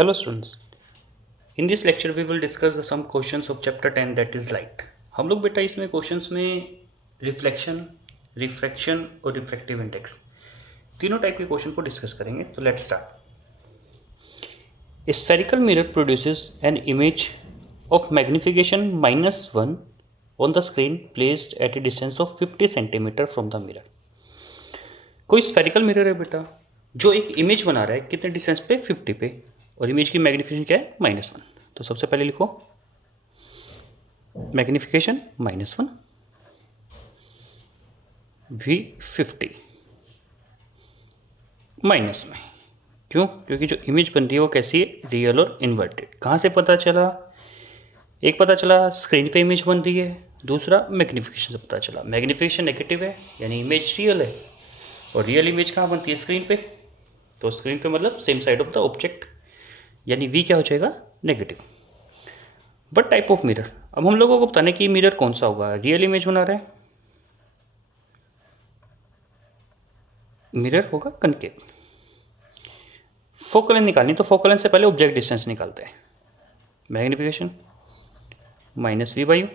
Hello students, in this lecture we will discuss some questions of chapter 10 that is light. हम लोग बेटा इसमें questions में reflection, refraction और रिफ्रैक्टिव इंडेक्स तीनों टाइप के क्वेश्चन को डिस्कस करेंगे. तो let's start. A spherical mirror produces an image of magnification -1 on the screen placed at a distance of 50 cm from the mirror. कोई स्फेरिकल मिरर है बेटा जो एक इमेज बना रहा है कितने डिस्टेंस पे 50 पे, और इमेज की मैग्निफिकेशन क्या है -1. तो सबसे पहले लिखो मैग्निफिकेशन -1 V50 माइनस में. क्यों? क्योंकि जो इमेज बन रही है वो कैसी है, रियल और इन्वर्टेड. कहाँ से पता चला? एक पता चला स्क्रीन पे इमेज बन रही है, दूसरा मैग्निफिकेशन से पता चला. मैग्निफिकेशन नेगेटिव है यानी इमेज रियल है, और रियल इमेज कहाँ बनती है, स्क्रीन पे. तो स्क्रीन पे मतलब same side of the object, यानी वी क्या हो जाएगा, negative. But type of mirror, अब हम लोगों को बताने कि मिरर कौन सा होगा. रियल इमेज बना रहा है, मिरर होगा कनकेव. फोकल लेंथ निकालनी, तो फोकल लेंथ से पहले ऑब्जेक्ट डिस्टेंस निकालते हैं. Magnification -v/u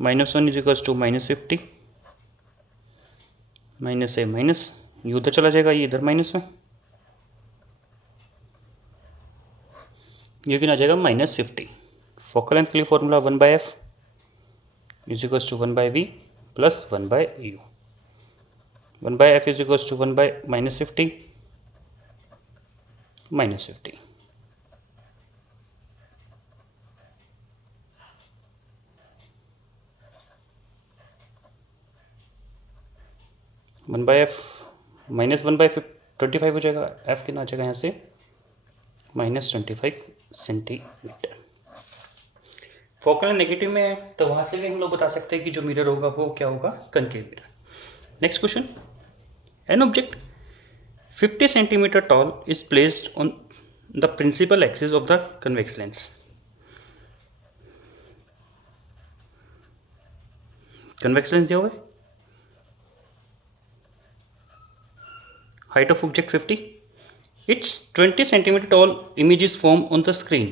-1 is equals to -50 minus है माइनस, यू उधर चला जाएगा, ये इधर माइनस में, ये कितना आ जाएगा -50. फोकल लेंथ के लिए formula 1/f is equals to 1/v plus 1/u. 1/f is equals to 1/-50 -50. (1/f) -1/25 हो जाएगा. f कितना आ जाएगा यहाँ से -25 सेंटीमीटर. फोकल नेगेटिव में है तो वहाँ से भी हम लोग बता सकते हैं कि जो मिरर होगा वो क्या होगा, concave mirror. Next question. An object 50 centimetre tall is placed on the principal axis of the convex lens. Convex lens दिया हुआ है, height of object 50, its 20 centimeter tall image is formed on the screen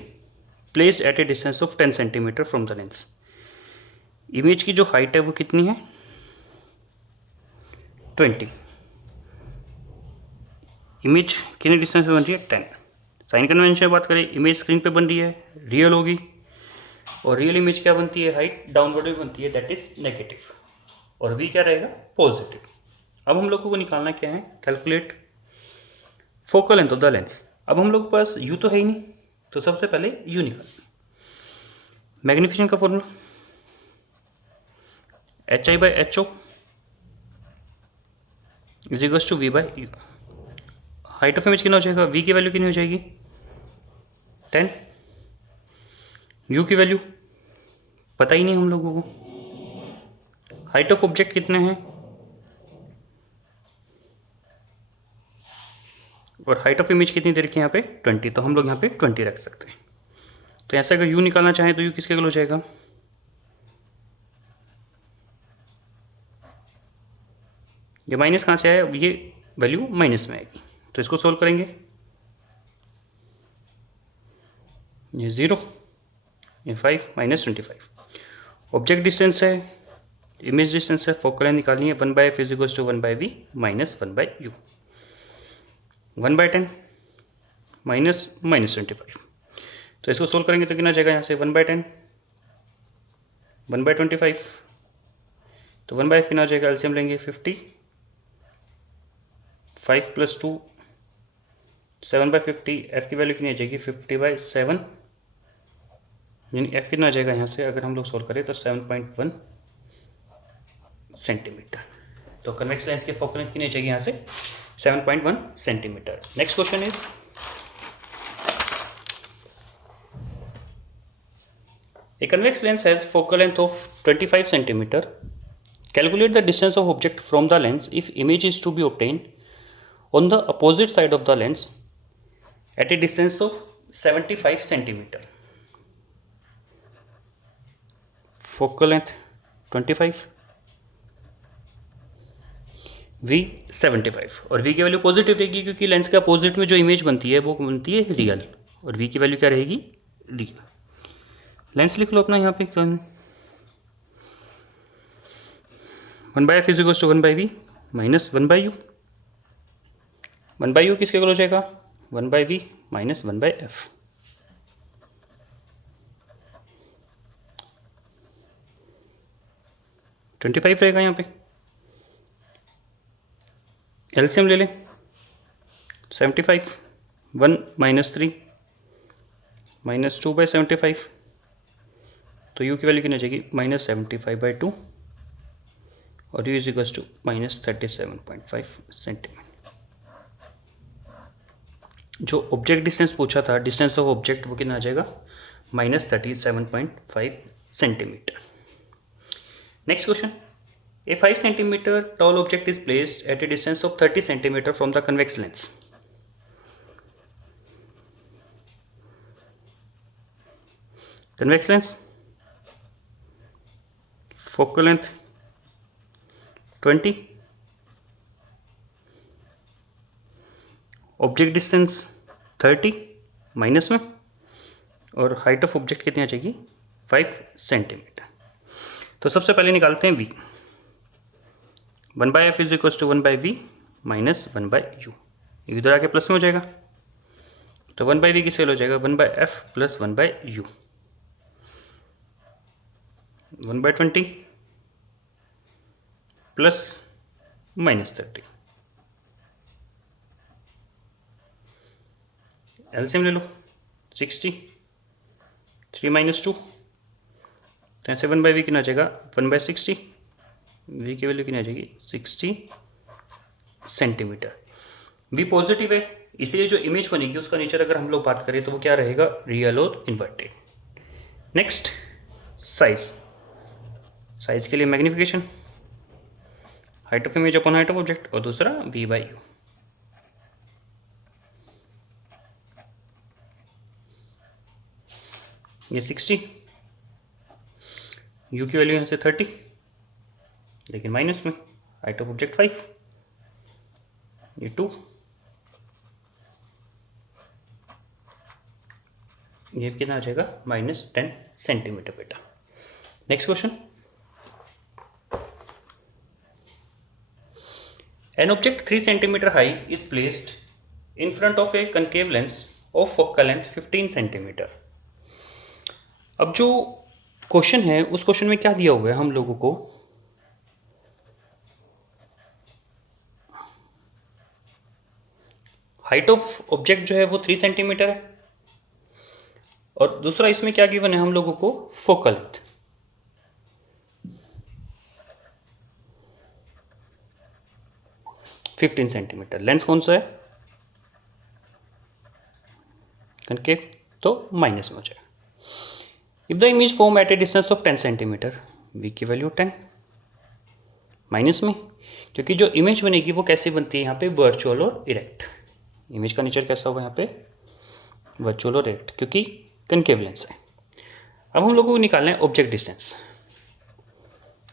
placed at a distance of 10 centimeter from the lens. Image की जो height है वो कितनी है, 20. Image कितने डिस्टेंस पे बन रही है, 10. साइन कन्वेंशन में बात करें, इमेज स्क्रीन पे बन रही है, रियल होगी, और रियल इमेज क्या बनती है, हाइट डाउनवर्ड में बनती है, दैट इज नेगेटिव, और वी क्या रहेगा, पॉजिटिव. अब हम लोगों को निकालना क्या है, calculate focal length of the lens. अब हम लोग के पास यू तो है ही नहीं, तो सबसे पहले यू निकालना. मैग्निफिकेशन का formula HI/HO is equals to V/U. Height of image कितना हो जाएगा, V की वैल्यू कितनी हो जाएगी, 10. U की वैल्यू पता ही नहीं हम लोगों को. हाइट ऑफ ऑब्जेक्ट कितने हैं, और हाइट ऑफ इमेज कितनी दे रखी है यहाँ पे, 20. तो हम लोग यहाँ पे 20 रख सकते हैं. तो ऐसे अगर यू निकालना चाहें तो यू किसके इक्वल हो जाएगा, ये माइनस कहाँ से आया, ये वैल्यू माइनस में आएगी, तो इसको सोल्व करेंगे. ये 0, ये 5 -25. ऑब्जेक्ट डिस्टेंस है, इमेज डिस्टेंस है, फोकल लेंथ निकालनी है. 1/f is equals to 1/v minus 1/u. 1/10 minus -25. तो इसको सोल्व करेंगे तो कितना जाएगा यहाँ से, 1/10 1/25. तो 1/f कितना हो जाएगा, एलसीएम लेंगे 50, 5 + 2 7/50. f की वैल्यू कितनी आ जाएगी, 50/7, यानी f कितना आ जाएगा यहाँ से, अगर हम लोग सोल्व करें तो 7.1 सेंटीमीटर. तो कन्वेक्स लेंस की फोकल लेंथ कितनी आ जाएगी यहाँ से, 7.1 centimetre. Next question is, a convex lens has focal length of 25 centimeter. Calculate the distance of object from the lens if image is to be obtained on the opposite side of the lens at a distance of 75 centimeter. Focal length 25, V 75 और V की value positive रहेगी क्योंकि lens के opposite में जो image बनती है वो बनती है रियल, और V की वैल्यू क्या रहेगी, रियल। लेंस लिख लो अपना यहाँ पे, 1/f is equal to 1/v minus 1/u। 1/u किसके इक्वल हो जाएगा, 1/v माइनस 1/f। $25 रहेगा यहाँ पे। एलसीएम ले लें, 75, 1 माइनस 3 माइनस 2/75, तो u की वैल्यू कितनी आ जाएगी, -75/2 और u is equal to -37.5 centimetre. जो ऑब्जेक्ट डिस्टेंस पूछा था, डिस्टेंस ऑफ ऑब्जेक्ट, वो कितना आ जाएगा, -37.5 centimetre. Next question, a 5 centimeter tall object is placed at a distance of 30 centimeter from the convex lens. Convex lens, focal length 20, object distance 30 minus में, और height of object कितनी आ जाएगी, 5 centimetre. तो सबसे पहले निकालते हैं v। 1/f is equal to 1/v minus 1/u, इधर आके प्लस में हो जाएगा, तो 1/v किससे हो जाएगा, 1/f plus 1/u, 1/20 plus -30। LCM ले लो, 60, 3 माइनस 2, तो ऐसे 1/v कितना आ जाएगा, 1/60, v की वैल्यू कितनी आ जाएगी, 60 सेंटीमीटर। v पॉजिटिव है, इसलिए जो इमेज बनेगी उसका नेचर अगर हम लोग बात करें तो वो क्या रहेगा, रियल और इन्वर्टेड। Next, size. साइज के लिए magnification, height of image upon height of object, और दूसरा v/u। ये 60, u की वैल्यू यहाँ से 30, लेकिन माइनस में, हाइट ऑफ ऑब्जेक्ट 5, ये 2, ये कितना आ जाएगा, -10 सेंटीमीटर बेटा। Next question, an object 3 centimetre high is placed in front of A concave lens of focal length 15 centimetre. अब जो क्वेश्चन है उस क्वेश्चन में क्या दिया हुआ है हम लोगों को, हाइट ऑफ ऑब्जेक्ट जो है वो 3 सेंटीमीटर है, और दूसरा इसमें क्या गिवन है हम लोगों को, फोकल लेंथ 15 सेंटीमीटर। लेंस कौन सा है, कनकेव, तो माइनस में हो जाएगा। If the image form at a distance of 10 centimetre, v की वैल्यू 10, माइनस में, क्योंकि जो इमेज बनेगी वो कैसे बनती है यहाँ पे, वर्चुअल और इरेक्ट। इमेज का नेचर कैसा होगा यहाँ पे, वर्चुअल और इरेक्ट, क्योंकि कनकेव लेंस है। अब हम लोगों को निकालना है object distance.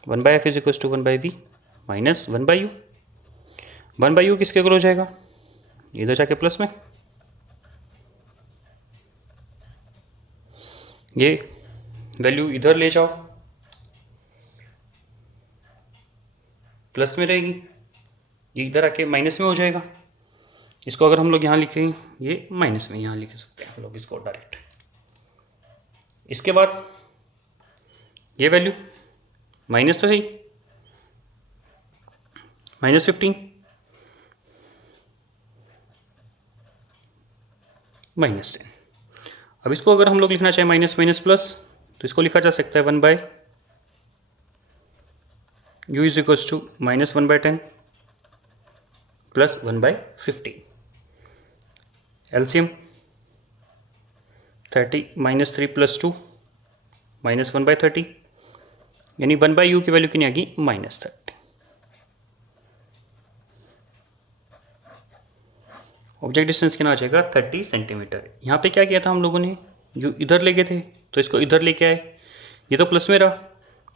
1/f is equal to 1/v minus 1/u। 1/u किसके इक्वल हो जाएगा, इधर जाके प्लस में, ये वैल्यू इधर ले जाओ, प्लस में रहेगी, ये इधर आके माइनस में हो जाएगा। इसको अगर हम लोग यहाँ लिखें, ये माइनस में यहाँ लिख सकते हैं हम लोग इसको डायरेक्ट। इसके बाद ये वैल्यू माइनस तो है ही, -15 माइनस से। अब इसको अगर हम लोग लिखना चाहें माइनस माइनस प्लस, तो इसको लिखा जा सकता है 1/u is equals to -1/10 plus 1/15। LCM 30 -3 + 2 -1/30, यानी 1/u की वैल्यू कितनी आ गई, -30। ऑब्जेक्ट डिस्टेंस कितना आ जाएगा, 30 सेंटीमीटर। यहाँ पे क्या किया था हम लोगों ने, यू इधर ले गए थे तो इसको इधर लेके आए, ये तो प्लस में रहा,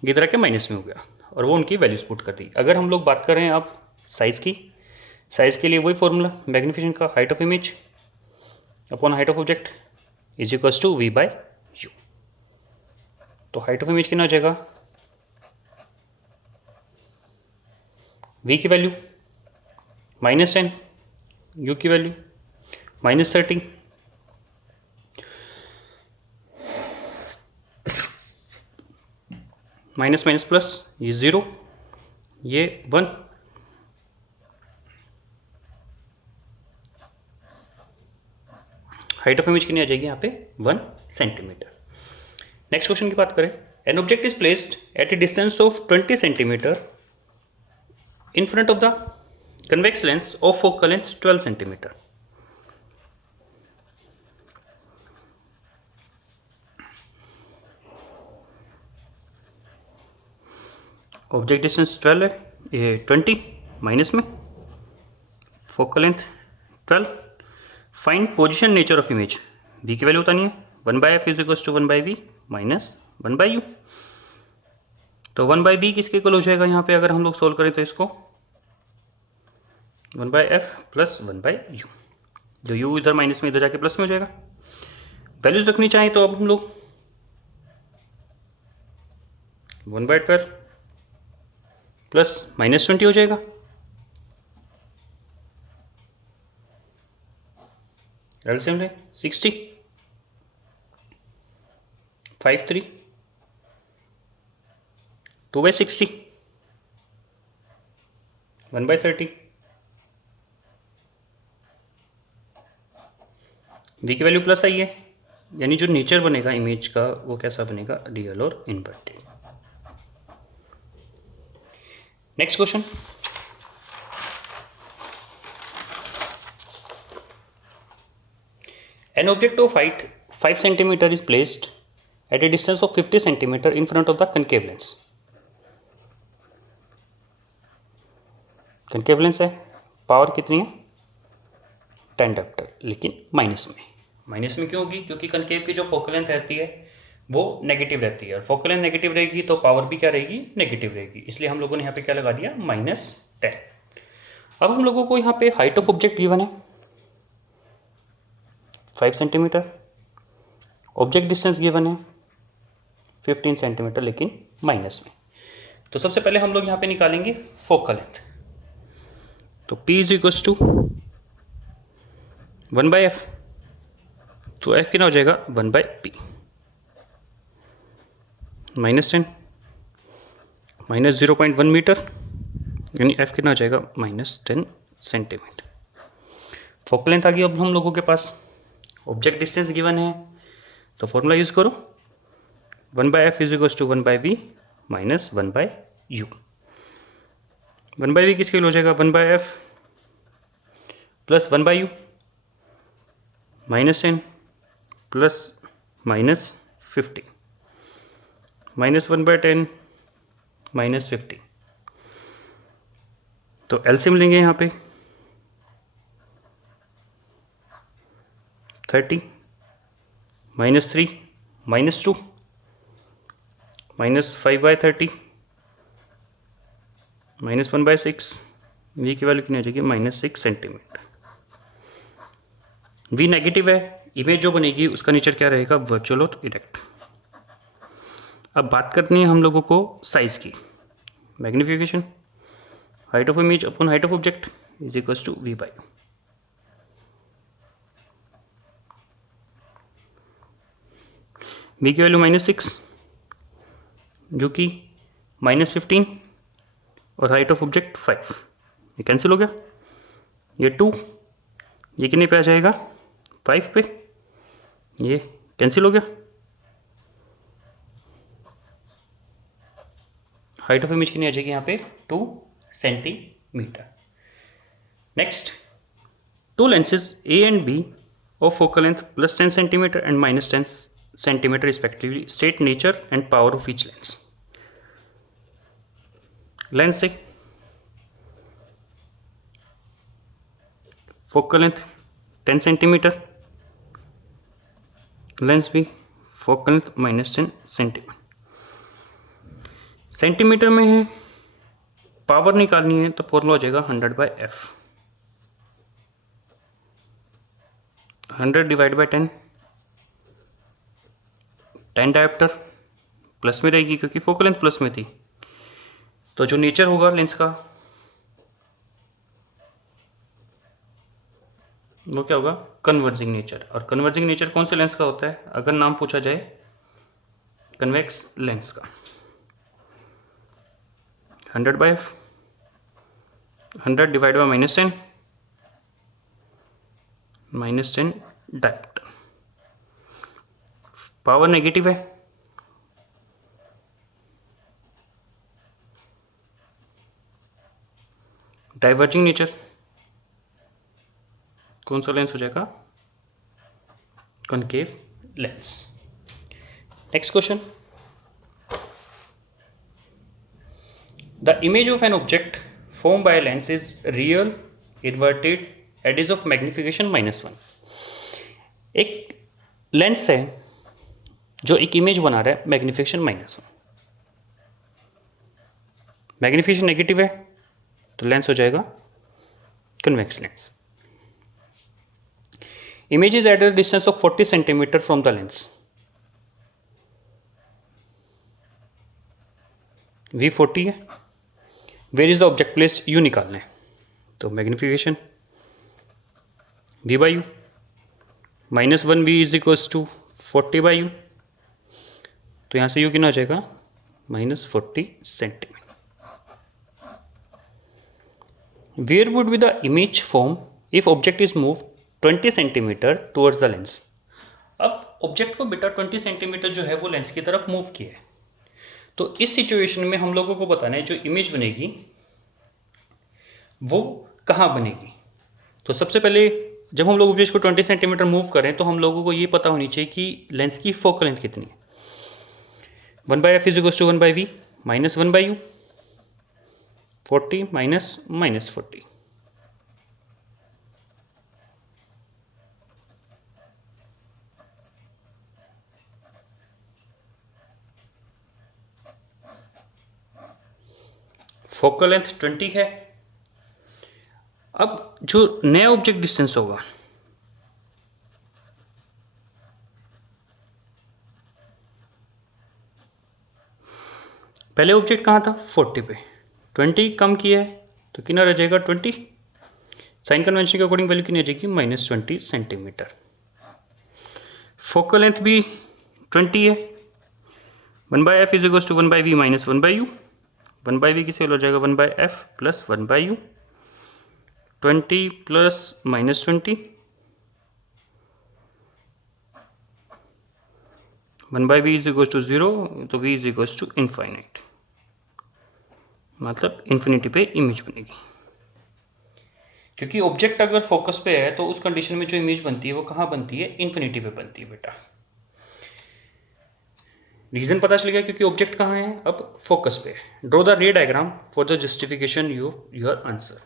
इधर आके माइनस में हो गया, और वो उनकी वैल्यूज पुट कर दी। अगर हम लोग बात करें अब साइज़ के लिए वही फॉर्मूला मैग्नीफिकेशन का, height of image upon height of object is equals to V by U. तो हाइट ऑफ इमेज कितना हो जाएगा, V की वैल्यू -10, U की वैल्यू -30, माइनस माइनस प्लस, ये 0, ये 1, हाइट ऑफ इमेज कितनी आ जाएगी यहाँ पे 1 सेंटीमीटर। नेक्स्ट क्वेश्चन की बात करें, an object is placed at a distance of 20 centimetre in front of the convex lens of focal length 12 centimetre. Object distance 12 है, ये 20 माइनस में focal length 12, find position nature of image, V की value बतानी है, 1/f is equals to 1/v minus 1/u। तो 1/v किसके equal हो जाएगा यहाँ पे अगर हम लोग सोल्व करें तो इसको 1/f प्लस 1/u, जो u इधर माइनस में इधर जाके प्लस में हो जाएगा। वैल्यूज रखनी चाहिए तो अब हम लोग 1/12 प्लस -20 हो जाएगा, एलसीएम ले 60, 5 3 2/60 1/30, V की वैल्यू प्लस आई है, यानी जो नेचर बनेगा इमेज का वो कैसा बनेगा, रियल और inverted. Next question, an object of height 5 centimeter is placed at a distance of 50 centimeter in front of the concave lens. concave lens है, पावर कितनी है 10 डायोप्टर, लेकिन माइनस में क्यों होगी, क्योंकि कनकेव की जो फोकल लेंथ रहती है वो नेगेटिव रहती है, और फोकल लेंथ नेगेटिव रहेगी तो पावर भी क्या रहेगी, नेगेटिव रहेगी, इसलिए हम लोगों ने यहाँ पे क्या लगा दिया -10। अब हम लोगों को यहाँ पे हाइट ऑफ ऑब्जेक्ट गिवन है 5 सेंटीमीटर, ऑब्जेक्ट डिस्टेंस गिवन है 15 सेंटीमीटर लेकिन माइनस में। तो सबसे पहले हम लोग यहाँ पे निकालेंगे फोकल लेंथ, तो P is equals to 1/f, तो F कितना हो जाएगा 1/P, -10 -0.1 मीटर, यानी F कितना हो जाएगा -10 सेंटीमीटर। फोकल लेंथ आ गई अब हम लोगों के पास, ऑब्जेक्ट डिस्टेंस गिवन है तो फॉर्मूला यूज करो, 1/f is equals to 1/v minus 1/u। 1/v किसके लिए हो जाएगा 1/f प्लस 1/u, -10 प्लस -50 -1/10 -50, तो एलसीएम लेंगे यहाँ पे 30 -3 -2 -5/30 -1/6, V की वैल्यू कितनी आ जाएगी -6 सेंटीमीटर। V नेगेटिव है, इमेज जो बनेगी उसका नेचर क्या रहेगा, वर्चुअल और इरेक्ट। अब बात करनी है हम लोगों को साइज की, magnification height of image upon height of object is equals to V by, V की वैल्यू -6 जो कि -15 और हाइट ऑफ ऑब्जेक्ट 5, ये कैंसिल हो गया, ये 2, ये कितने पे आ जाएगा 5 पे, ये कैंसिल हो गया, हाइट ऑफ इमेज कितनी आ जाएगी यहाँ पे 2 centimetre. Next, to lenses A and B of focal length +10 centimetre and -10 centimetre respectively, state nature and power of each lens. Lens से फोकल लेंथ 10 सेंटीमीटर, लेंस भी फोकल लेंथ -10 सेंटीमीटर। सेंटीमीटर में है power निकालनी है तो formula हो जाएगा 100/f, 100 divide by 10, 10 dioptre plus में रहेगी क्योंकि फोकल लेंथ प्लस में थी, तो जो नेचर होगा लेंस का वो क्या होगा, कन्वर्जिंग नेचर। और कन्वर्जिंग नेचर कौन से लेंस का होता है, अगर नाम पूछा जाए कन्वेक्स लेंस का। 100/f, 100 divide by -10, -10 dioptre. Power negative है, डाइवर्जिंग नेचर कौन सा लेंस हो जाएगा, concave lens. Next question, the image of an object form by lens is real, inverted, adage of magnification -1। एक लेंस है जो एक इमेज बना रहा है मैग्निफिकेशन -1, मैग्निफिकेशन नेगेटिव है तो लेंस हो जाएगा convex lens. Image is at a distance of 40 centimeter from the lens. V 40 है, where is the object placed, U निकालना है, तो magnification V by U, -1V is equals to 40/U, तो यहाँ से U कितना हो जाएगा, -40 centimetre. Where would be the image form if object is moved 20 centimetre towards the lens. अब ऑब्जेक्ट को बेटा 20 सेंटीमीटर जो है वो लेंस की तरफ मूव किया है, तो इस सिचुएशन में हम लोगों को बताना है जो इमेज बनेगी वो कहाँ बनेगी। तो सबसे पहले जब हम लोग ऑब्जेक्ट को 20 सेंटीमीटर मूव करें तो हम लोगों को ये पता होनी चाहिए कि लेंस की फोकल लेंथ कितनी है। 1/f is equals to 1/v -1/u, 40 -40। Focal length 20 है। अब जो नया ऑब्जेक्ट डिस्टेंस होगा पहले ऑब्जेक्ट कहाँ था 40 पे, 20 कम किया है तो कितना रह जाएगा 20, साइन कन्वेंशन के अकॉर्डिंग वैल्यू कितनी आ जाएगी -20 सेंटीमीटर। फोकल लेंथ भी 20 है, 1/f is equals to 1/v -1/u, 1/v किसे हो जाएगा 1/f plus 1/u, 20 plus -20, 1/v is equals to 0, तो v is equals to infinite, मतलब इन्फिनिटी पे इमेज बनेगी। क्योंकि ऑब्जेक्ट अगर फोकस पे है तो उस कंडीशन में जो इमेज बनती है वो कहाँ बनती है, इन्फिनिटी पे बनती है बेटा। रीजन पता चल गया क्योंकि ऑब्जेक्ट कहाँ है, अब फोकस पे है। ड्रॉ द रे diagram for the justification your answer.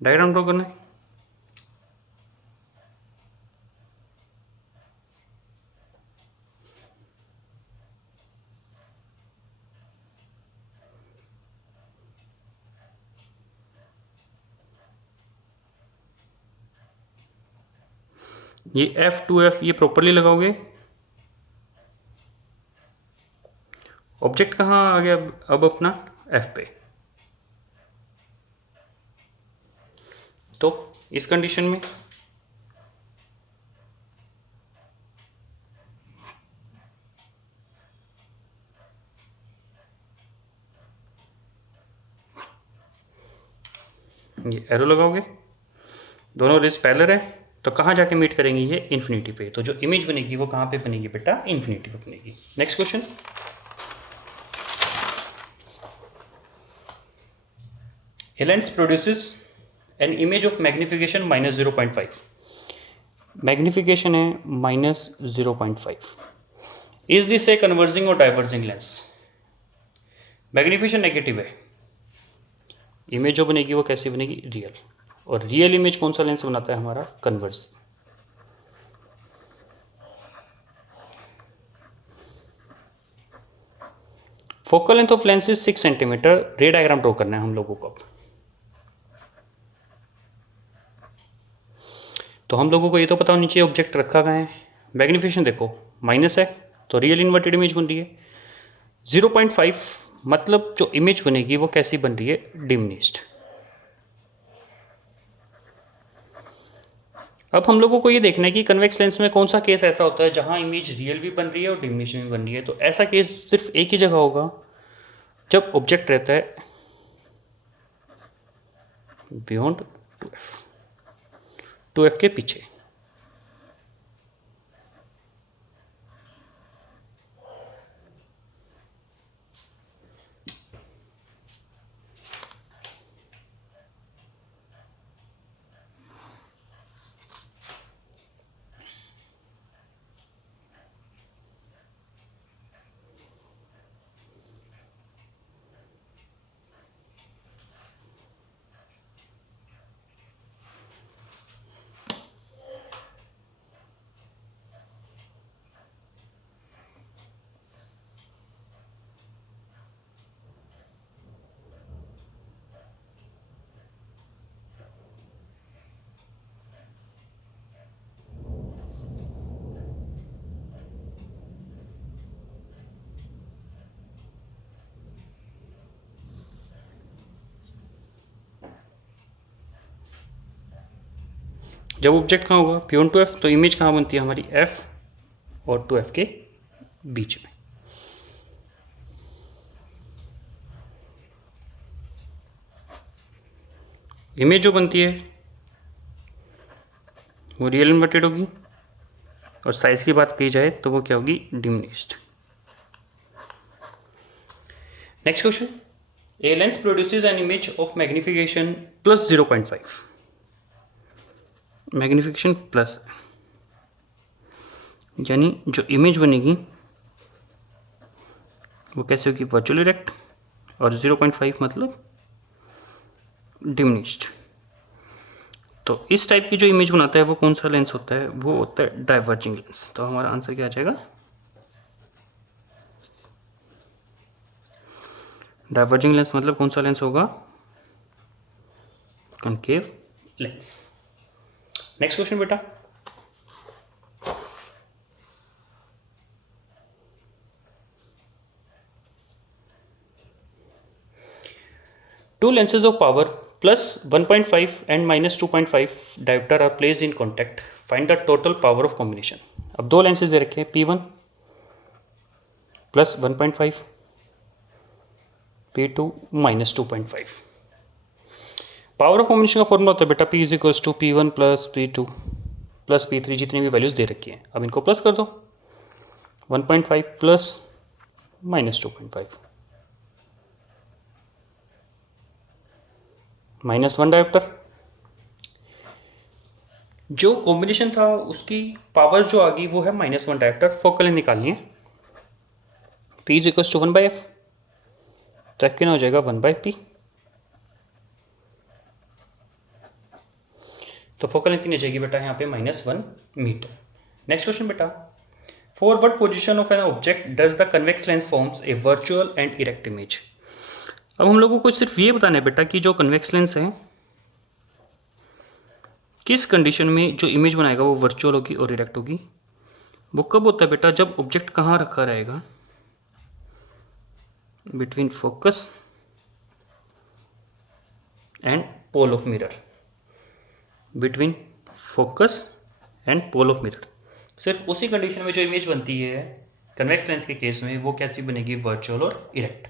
Diagram draw करना है। ये F to F ये प्रॉपरली लगाओगे। ऑब्जेक्ट कहाँ आ गया अब अपना F पे, तो इस कंडीशन में ये एरो लगाओगे, दोनों रेस पैरेलल है तो कहाँ जाके मीट करेंगे, ये इन्फिनिटी पे। तो जो इमेज बनेगी वो कहाँ पे बनेगी बेटा, इन्फिनिटी पे बनेगी। Next question, A lens produces an image of magnification -0.5, magnification है -0.5। इज दिस ए कन्वर्जिंग और डाइवर्जिंग लेंस। मैग्निफिकेशन नेगेटिव है, इमेज जो बनेगी वो कैसी बनेगी, रियल। और रियल इमेज कौन सा लेंस बनाता है हमारा, converging. Focal length of lens is 6 centimetre. रे डायग्राम ड्रॉ करना है हम लोगों को अब। तो हम लोगों को ये तो पता हो नीचे ऑब्जेक्ट रखा गया है, मैग्निफिकेशन देखो माइनस है तो रियल इन्वर्टेड इमेज बन रही है। 0.5 मतलब जो इमेज बनेगी वो कैसी बन रही है, डिमिनिश्ड। अब हम लोगों को ये देखना है कि कन्वेक्स लेंस में कौन सा केस ऐसा होता है जहां इमेज रियल भी बन रही है और डिमिनिश्ड भी बन रही है। तो ऐसा केस सिर्फ एक ही जगह होगा, जब ऑब्जेक्ट रहता है बियॉन्ड 2f के पीछे। जब ऑब्जेक्ट कहाँ होगा बियॉन्ड 2f, तो इमेज कहाँ बनती है हमारी f और 2f के बीच में। इमेज जो बनती है वो रियल इन्वर्टेड होगी, और साइज की बात की जाए तो वो क्या होगी, diminished. Next question, a lens produces an image of magnification plus 0.5। Magnification plus यानी जो इमेज बनेगी वो कैसे होगी, वर्चुअल इरेक्ट, और 0.5 मतलब डिमिनिश्ड। तो इस टाइप की जो इमेज बनाता है वो कौन सा लेंस होता है, वो होता है डाइवर्जिंग लेंस। तो हमारा आंसर क्या आ जाएगा, डाइवर्जिंग लेंस मतलब कौन सा लेंस होगा, कॉनकेव लेंस। नेक्स्ट क्वेश्चन बेटा, two lenses of power plus 1.5 and minus 2.5 diopter are placed in contact. Find the total power of combination. अब दो लेंसेज दे रखे हैं P1 plus 1.5, P2 minus 2.5। Power of combination का formula होता है बेटा P is equals to P1 plus P2 plus P3, जितनी भी वैल्यूज दे रखी हैं। अब इनको प्लस कर दो, 1.5 प्लस माइनस 2.5 माइनस 1 डायोप्टर। जो कॉम्बिनेशन था उसकी पावर जो आ गई वो है माइनस 1 डायोप्टर। फोकल लेंथ निकालनी है, P is equals to 1/f, तो F कितना हो जाएगा 1/p। तो फोकल लेंथ कितनी जाएगी बेटा यहाँ पे -1 मीटर। नेक्स्ट क्वेश्चन बेटा, for what position of an object does the convex lens forms a virtual and erect image. अब हम लोगों को सिर्फ ये बताना है बेटा कि जो कन्वेक्स लेंस है किस कंडीशन में जो इमेज बनाएगा वो वर्चुअल होगी और इरेक्ट होगी। वो कब होता है बेटा, जब ऑब्जेक्ट कहाँ रखा रहेगा, between focus and pole of mirror, between focus and pole of mirror. सिर्फ उसी कंडीशन में जो इमेज बनती है कन्वेक्स लेंस के केस में वो कैसी बनेगी, वर्चुअल और इरेक्ट।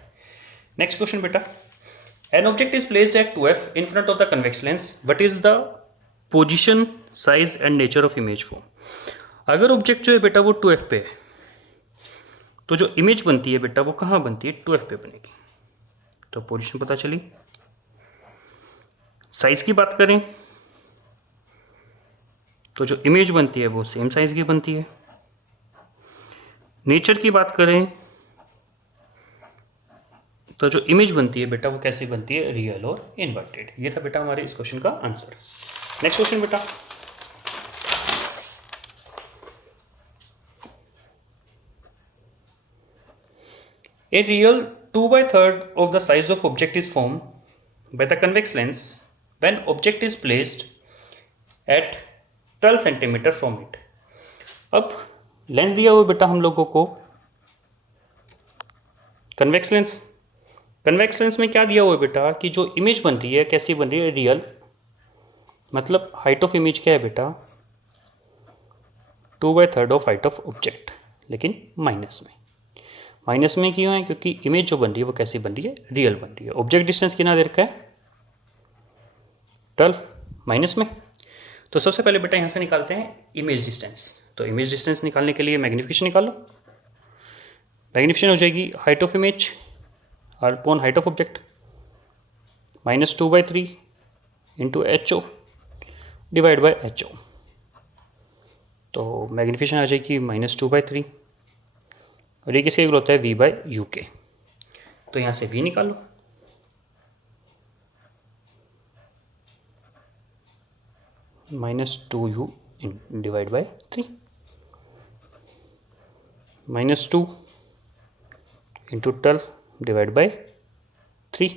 नेक्स्ट क्वेश्चन बेटा, an object is placed at 2f in front of the convex lens, what is the position, size and nature of image form. अगर ऑब्जेक्ट जो है बेटा वो 2f पे है तो जो इमेज बनती है बेटा वो कहाँ बनती है, 2f पे बनेगी। तो पोजीशन पता चली। साइज की बात करें तो जो इमेज बनती है वो सेम साइज की बनती है। नेचर की बात करें तो जो इमेज बनती है बेटा वो कैसी बनती है, रियल और इन्वर्टेड। ये था बेटा हमारे इस क्वेश्चन का आंसर। नेक्स्ट क्वेश्चन बेटा, a real 2/3 of the size of object is formed by the convex lens when object is placed at 12 centimetre from it. अब लेंस दिया हुआ बेटा हम लोगों को कन्वेक्स लेंस। कन्वेक्स लेंस में क्या दिया हुआ है बेटा कि जो इमेज बन रही है कैसी बन रही है, रियल, मतलब हाइट ऑफ इमेज क्या है बेटा 2/3 ऑफ हाइट ऑफ ऑब्जेक्ट, लेकिन माइनस में क्यों है, क्योंकि इमेज जो बन रही है वो कैसी बन रही है, रियल बन रही है। ऑब्जेक्ट डिस्टेंस कितना दे रखा है 12 माइनस में। तो सबसे पहले बेटा यहाँ से निकालते हैं इमेज डिस्टेंस। तो इमेज डिस्टेंस निकालने के लिए मैग्निफिकेशन निकालो। मैग्निफिकेशन हो जाएगी height of image upon height of object -2/3 into HO divide by HO। तो मैग्निफिकेशन आ जाएगी -2/3 और ये किसके इक्वल होता है V/UK। तो यहाँ से V निकालो। -2U divide by 3 -2 into 12 divide by 3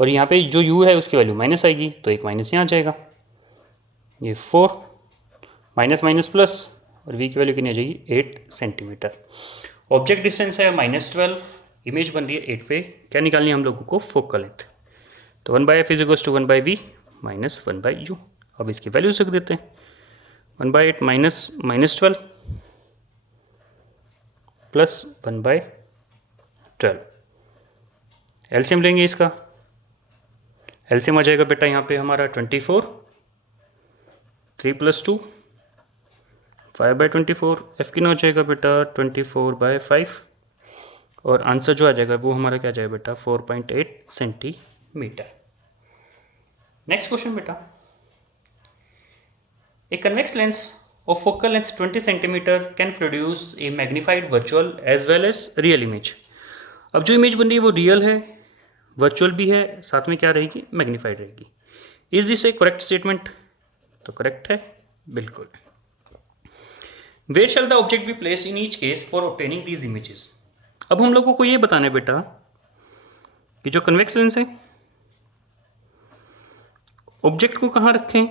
और यहाँ पे जो U है उसकी वैल्यू माइनस आएगी तो एक माइनस यहाँ आ जाएगा, ये 4 माइनस प्लस और V की वैल्यू कितनी आ जाएगी 8 सेंटीमीटर। ऑब्जेक्ट डिस्टेंस है -12, इमेज बन रही है 8 पे। क्या निकालनी है हम लोगों को फोकल लेंथ। तो 1/f is equals to 1/v minus 1/u। अब इसकी वैल्यू रख देते हैं 1/8 -12 प्लस 1/12। एलसीएम लेंगे इसका, एलसीएम आ जाएगा बेटा यहाँ पे हमारा 24, 3 + 2 5/24। एफ कितना हो जाएगा बेटा 24/5 और आंसर जो आ जाएगा वो हमारा क्या आ जाएगा बेटा 4.8 सेंटीमीटर। नेक्स्ट क्वेश्चन बेटा, A convex lens of focal length 20 centimeter can produce a magnified virtual as well as real image। अब जो इमेज बन रही है वो रियल है, वर्चुअल भी है, साथ में क्या रहेगी मैग्नीफाइड रहेगी। Is this a correct statement. तो करेक्ट है बिल्कुल। Where shall the object be placed in each case for obtaining these images. अब हम लोगों को ये बताना है बेटा कि जो कन्वेक्स लेंस है ऑब्जेक्ट को कहाँ रखें,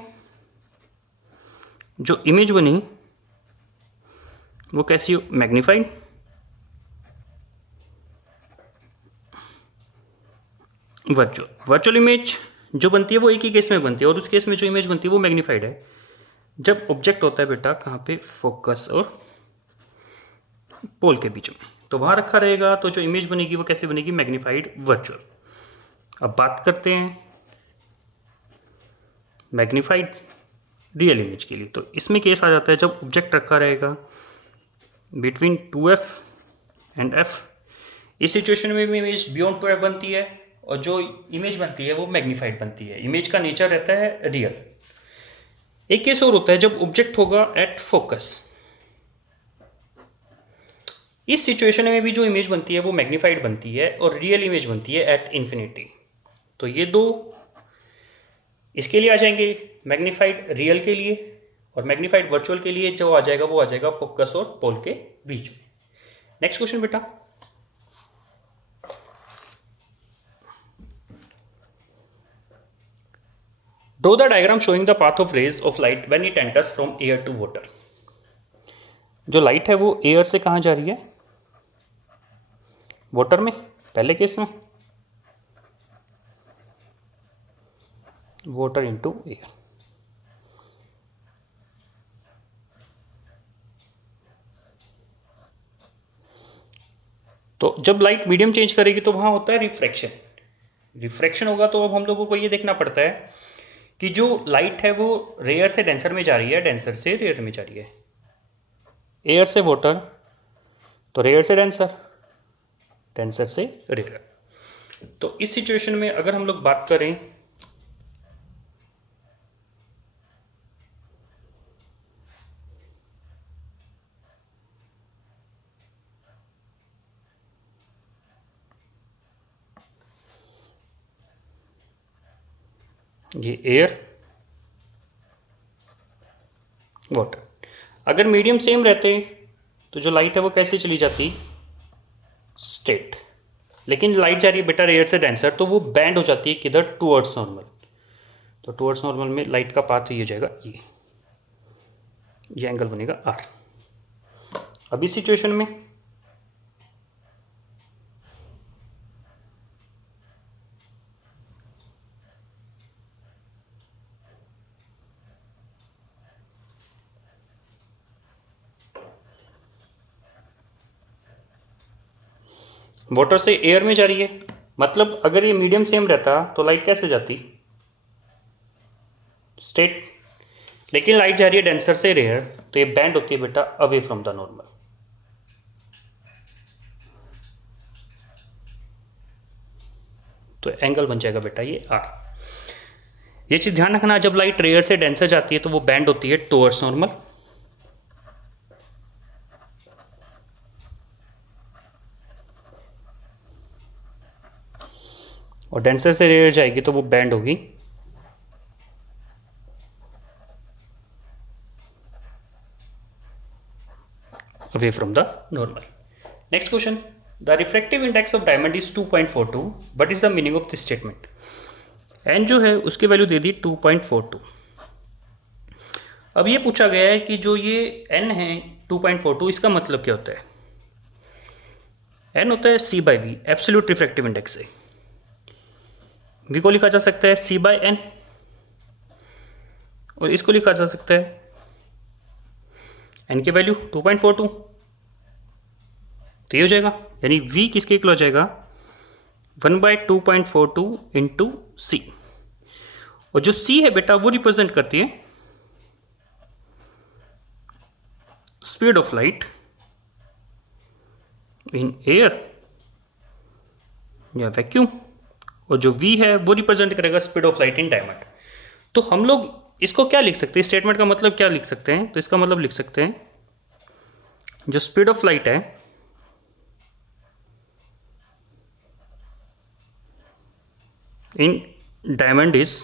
जो इमेज बनी वो कैसी हो मैग्नीफाइड, वर्चुअल इमेज जो बनती है वो एक ही केस में बनती है और उस केस में जो इमेज बनती है वो मैग्नीफाइड है जब ऑब्जेक्ट होता है बेटा कहाँ पे फोकस और पोल के बीच में, तो वहाँ रखा रहेगा। तो जो इमेज बनेगी वो कैसे बनेगी मैग्नीफाइड वर्चुअल। अब बात करते हैं मैग्नीफाइड रियल इमेज के लिए। तो इसमें केस आ जाता है जब ऑब्जेक्ट रखा रहेगा बिटवीन 2f एंड f। इस सिचुएशन में भी इमेज बियॉन्ड 2f बनती है और जो इमेज बनती है वो मैग्नीफाइड बनती है। इमेज का नेचर रहता है रियल। एक केस और होता है जब ऑब्जेक्ट होगा एट फोकस। इस सिचुएशन में भी जो इमेज बनती है वो मैग्नीफाइड बनती है और रियल इमेज बनती है एट इन्फिनिटी। तो ये दो इसके लिए आ जाएंगे मैग्नीफाइड रियल के लिए और मैग्नीफाइड वर्चुअल के लिए जो आ जाएगा वो आ जाएगा फोकस और पोल के बीच में। नेक्स्ट क्वेश्चन बेटा, draw the diagram showing the path of rays of light when it enters from air to water. जो लाइट है वो एयर से कहाँ जा रही है वाटर में, पहले केस में वाटर इनटू एयर। तो जब लाइट मीडियम चेंज करेगी तो वहां होता है रिफ्रैक्शन। रिफ्रैक्शन होगा तो अब हम लोगों को ये देखना पड़ता है कि जो लाइट है वो रेयर से डेंसर में जा रही है, डेंसर से रेयर में जा रही है। एयर से वाटर तो रेयर से डेंसर, डेंसर से रेयर। तो इस सिचुएशन में अगर हम लोग बात करें ये एयर वाटर, अगर मीडियम सेम रहते तो जो लाइट है वो कैसे चली जाती स्ट्रेट, लेकिन लाइट जा रही है बेटा रेयर से डेंसर, तो वो बैंड हो जाती है किधर, टुवर्ड्स नॉर्मल। तो टुवर्ड्स नॉर्मल में लाइट का पाथ ये हो जाएगा ये एंगल बनेगा आर। अभी सिचुएशन में वाटर से एयर में जा रही है, मतलब अगर ये मीडियम सेम रहता तो लाइट कैसे जाती, स्टेट। लेकिन लाइट जा रही है डेंसर से रेयर, तो ये बैंड होती है बेटा अवे फ्रॉम द नॉर्मल। तो एंगल बन जाएगा बेटा ये आर। ये चीज ध्यान रखना, जब लाइट रेयर से डेंसर जाती है तो वो बैंड होती है टुवर्ड्स नॉर्मल। और डेंसर से रेयर जाएगी तो वो बैंड होगी away from the normal. Next question. The refractive index of diamond is 2.42. What is the meaning of this statement? n जो है उसकी वैल्यू दे दी 2.42। अब ये पूछा गया है कि जो ये n है 2.42, इसका मतलब क्या होता है। n होता है c by V, absolute refractive index है। v को लिखा जा सकता है c बाई n, और इसको लिखा जा सकता है n की वैल्यू 2.42। तो ये हो जाएगा, यानी v किसके इक्वल हो जाएगा 1/2.42 इंटू सी। और जो c है बेटा वो रिप्रेजेंट करती है speed of light in air या वैक्यूम, और जो v है वो रिप्रेजेंट करेगा speed of light in diamond. तो हम लोग इसको क्या लिख सकते हैं, स्टेटमेंट का मतलब क्या लिख सकते हैं, तो इसका मतलब लिख सकते हैं जो स्पीड ऑफ लाइट है in diamond is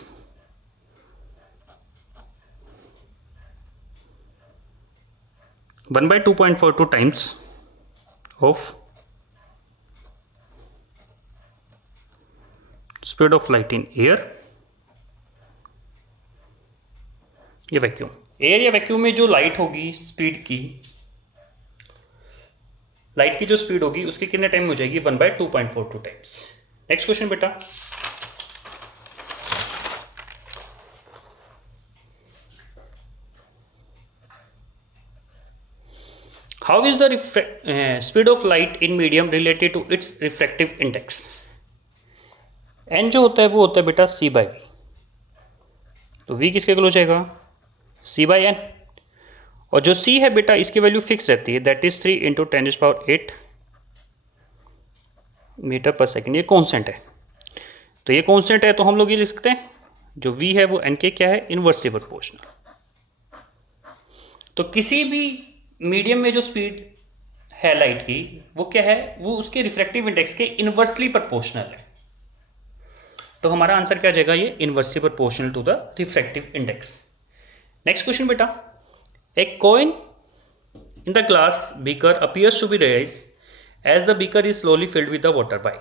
1/2.42 times of speed of light in air या वैक्यूम। एयर या वैक्यूम में जो लाइट होगी स्पीड की, लाइट की जो स्पीड होगी उसके कितने टाइम हो जाएगी 1/2.42 टाइम्स। नेक्स्ट क्वेश्चन बेटा, how is the speed of light in medium related to its refractive index. N जो होता है वो होता है बेटा सी बाई वी, तो वी किसके इक्वल हो जाएगा सी बाई एन, और जो सी है बेटा इसकी वैल्यू फिक्स रहती है, दैट इज 3 × 10⁸ मीटर पर सेकेंड। ये कॉन्स्टेंट है, तो ये कॉन्स्टेंट है तो हम लोग ये लिख सकते हैं जो v है वो n के क्या है इनवर्सली प्रोपोर्शनल। तो किसी भी मीडियम में जो स्पीड है लाइट की वो क्या है, वो उसके रिफ्रैक्टिव इंडेक्स के इनवर्सली प्रोपोर्शनल है। तो हमारा आंसर क्या जाएगा, ये inversely proportional to the refractive index. Next question बेटा, a coin in the glass beaker appears to be rise as the beaker is slowly filled with the water by.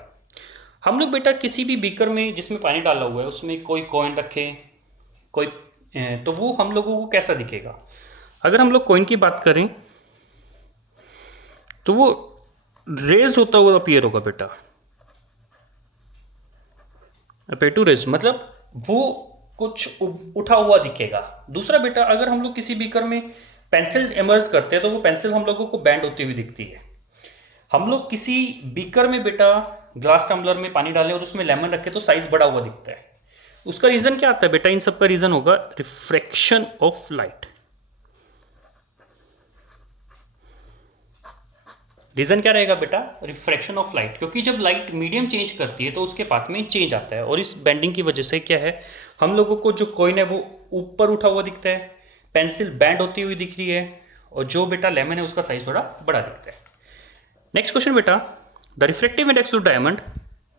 हम लोग बेटा किसी भी बीकर में जिसमें पानी डाला हुआ है उसमें कोई कॉइन रखें, कोई तो वो हम लोगों को कैसा दिखेगा। अगर हम लोग कॉइन की बात करें तो वो रेज्ड होता हुआ अपीयर होगा बेटा, अपेटू रेज्ड मतलब वो कुछ उठा हुआ दिखेगा। दूसरा बेटा अगर हम लोग किसी बीकर में पेंसिल इमर्स करते हैं तो वो पेंसिल हम लोगों को बैंड होती हुई दिखती है। हम लोग किसी बीकर में बेटा ग्लास टम्बलर में पानी डालें और उसमें लेमन रखें तो साइज बड़ा हुआ दिखता है। उसका रीजन क्या आता है बेटा, इन सब का रीजन होगा रिफ्रैक्शन ऑफ लाइट। रीजन क्या रहेगा बेटा, रिफ्रैक्शन ऑफ लाइट, क्योंकि जब लाइट मीडियम चेंज करती है तो उसके पाथ में चेंज आता है, और इस बेंडिंग की वजह से क्या है हम लोगों को जो कॉइन है वो ऊपर उठा हुआ दिखता है, पेंसिल बैंड होती हुई दिख रही है, और जो बेटा लेमन है उसका साइज थोड़ा बड़ा दिखता है। नेक्स्ट क्वेश्चन बेटा, the refractive index of diamond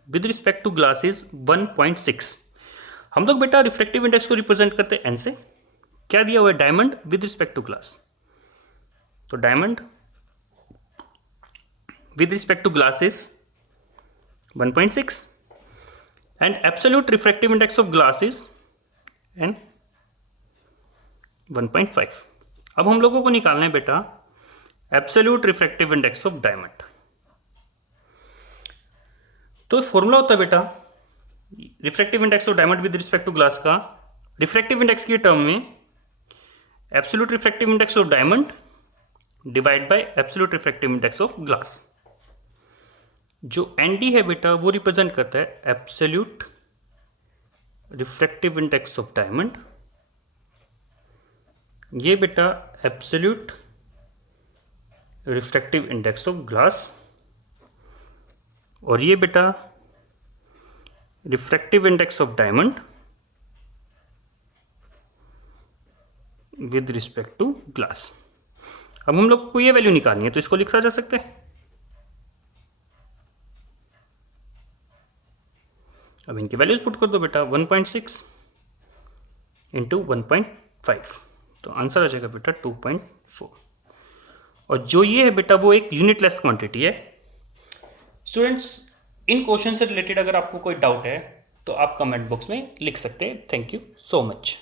with respect to glass is 1.6। हम लोग बेटा रिफ्रैक्टिव इंडेक्स को रिप्रेजेंट करते हैं एन से। क्या दिया हुआ है, diamond with respect to glass, तो diamond with respect to glass is 1.6 and absolute refractive index of glass is n 1.5. अब हम लोगों को निकालना है बेटा absolute refractive index of diamond. तो फॉर्मूला होता है बेटा refractive index of diamond with respect to glass का, रिफ्रैक्टिव इंडेक्स की टर्म में absolute refractive index of diamond divide by absolute refractive index of glass. जो एनडी है बेटा वो रिप्रेजेंट करता है absolute refractive index of diamond, ये बेटा absolute refractive index of glass, और ये बेटा refractive index of diamond with respect to glass. अब हम लोग को ये वैल्यू निकालनी है तो इसको लिखा जा सकता है। अब इनकी वैल्यूज पुट कर दो बेटा 1.6 इंटू 1.5, तो आंसर आ जाएगा बेटा 2.4। और जो ये है बेटा वो एक यूनिटलेस क्वांटिटी है। स्टूडेंट्स इन क्वेश्चन से रिलेटेड अगर आपको कोई डाउट है तो आप कमेंट बॉक्स में लिख सकते हैं। Thank you so much.